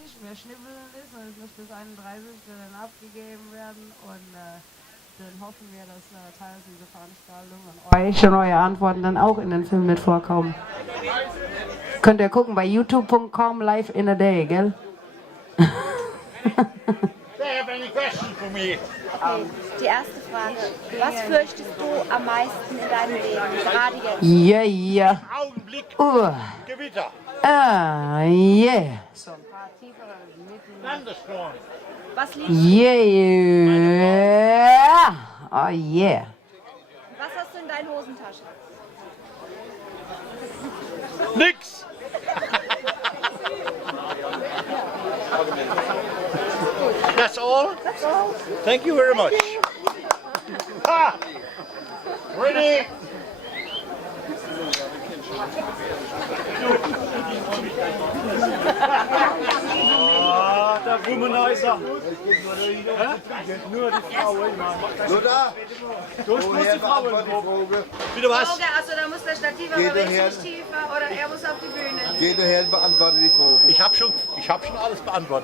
nicht, wir schnippeln es und es muss bis 31. dann abgegeben werden und dann hoffen wir, dass teils diese Veranstaltung und euch und eure Antworten dann auch in den Film mit vorkommen. Könnt ihr gucken bei youtube.com lifeinaday, gell? Okay, die erste Frage. Was fürchtest du am meisten in deinem Leben, gerade jetzt? Ja, ja. Augenblick. Gewitter. Ah, yeah. So ein paar tiefere Landessturm. Was liebst du? Yeah. Oh, yeah. Was hast du in deinen Hosentaschen? Nix. That's all? That's all. Thank you very much. Ha! Renee! Der Womanizer. Nur die Frauen. So da? Du musst die Frauen. Wieder was? Also da muss der Stativ aber richtig tiefer oder er muss auf die Bühne. Jeder Herr beantwortet die Frage. Ich hab schon alles beantwortet.